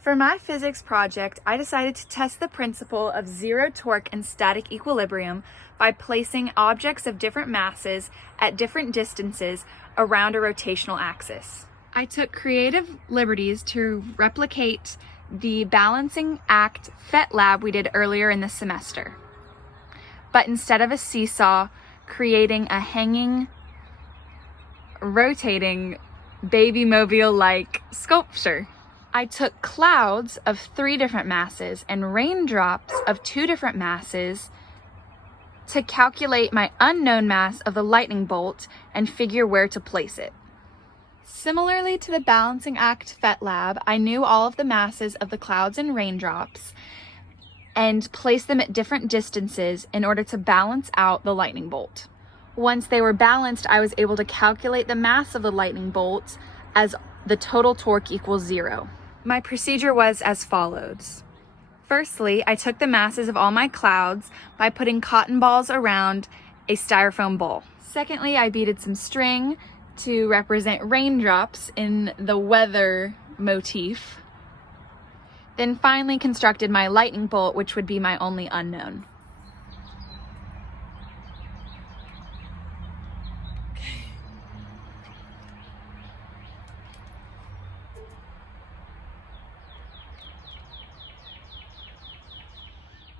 For my physics project, I decided to test the principle of zero torque and static equilibrium by placing objects of different masses at different distances around a rotational axis. I took creative liberties to replicate the balancing act PhET lab we did earlier in the semester, but instead of a seesaw, creating a hanging, rotating, baby-mobile-like sculpture. I took clouds of 3 different masses and raindrops of 2 different masses to calculate my unknown mass of the lightning bolt and figure where to place it. Similarly to the balancing act PhET lab, I knew all of the masses of the clouds and raindrops and placed them at different distances in order to balance out the lightning bolt. Once they were balanced, I was able to calculate the mass of the lightning bolt as the total torque equals 0. My procedure was as follows. Firstly, I took the masses of all my clouds by putting cotton balls around a styrofoam bowl. Secondly, I beaded some string to represent raindrops in the weather motif. Then finally constructed my lightning bolt, which would be my only unknown.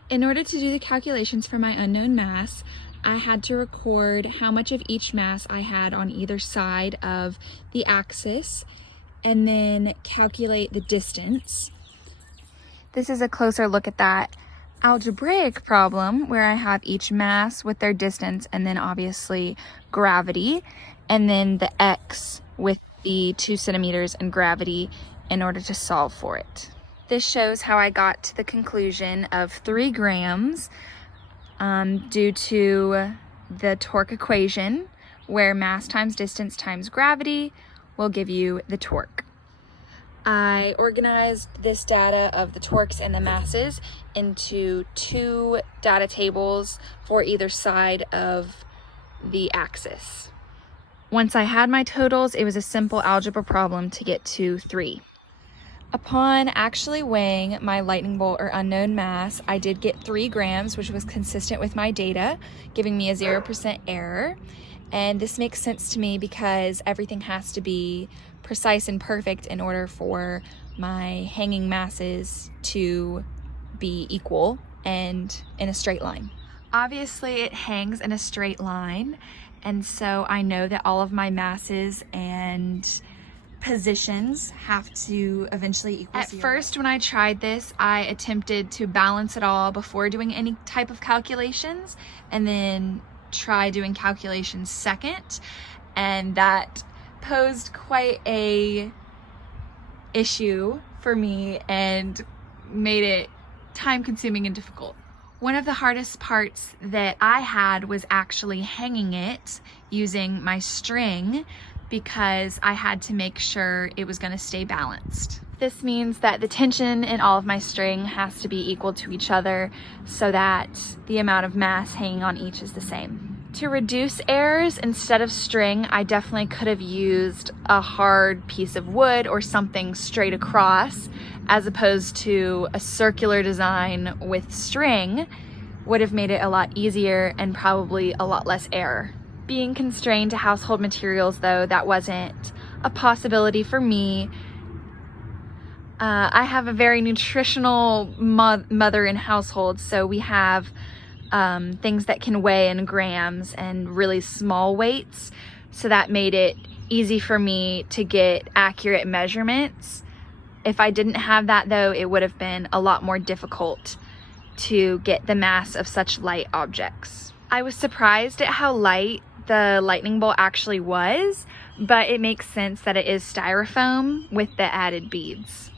In order to do the calculations for my unknown mass, I had to record how much of each mass I had on either side of the axis and then calculate the distance. This is a closer look at that algebraic problem where I have each mass with their distance and then obviously gravity, and then the x with the 2 centimeters and gravity in order to solve for it. This shows how I got to the conclusion of 3 grams due to the torque equation, where mass times distance times gravity will give you the torque. I organized this data of the torques and the masses into 2 data tables for either side of the axis. Once I had my totals, it was a simple algebra problem to get to 3. Upon actually weighing my lightning bolt or unknown mass, I did get 3 grams, which was consistent with my data, giving me a 0% error. And this makes sense to me because everything has to be precise and perfect in order for my hanging masses to be equal and in a straight line. Obviously, it hangs in a straight line, and so I know that all of my masses and positions have to eventually equal 0. At first, when I tried this, I attempted to balance it all before doing any type of calculations, and then try doing calculations second, and that posed quite a issue for me and made it time-consuming and difficult. One of the hardest parts that I had was actually hanging it using my string, because I had to make sure it was going to stay balanced. This means that the tension in all of my string has to be equal to each other so that the amount of mass hanging on each is the same. To reduce errors, instead of string, I definitely could have used a hard piece of wood or something straight across, as opposed to a circular design with string would have made it a lot easier and probably a lot less error. Being constrained to household materials, though, that wasn't a possibility for me. I have a very nutritional mother in household, so we have things that can weigh in grams and really small weights, so that made it easy for me to get accurate measurements. If I didn't have that, though, it would have been a lot more difficult to get the mass of such light objects. I was surprised at how light the lightning bolt actually was, but it makes sense that it is styrofoam with the added beads.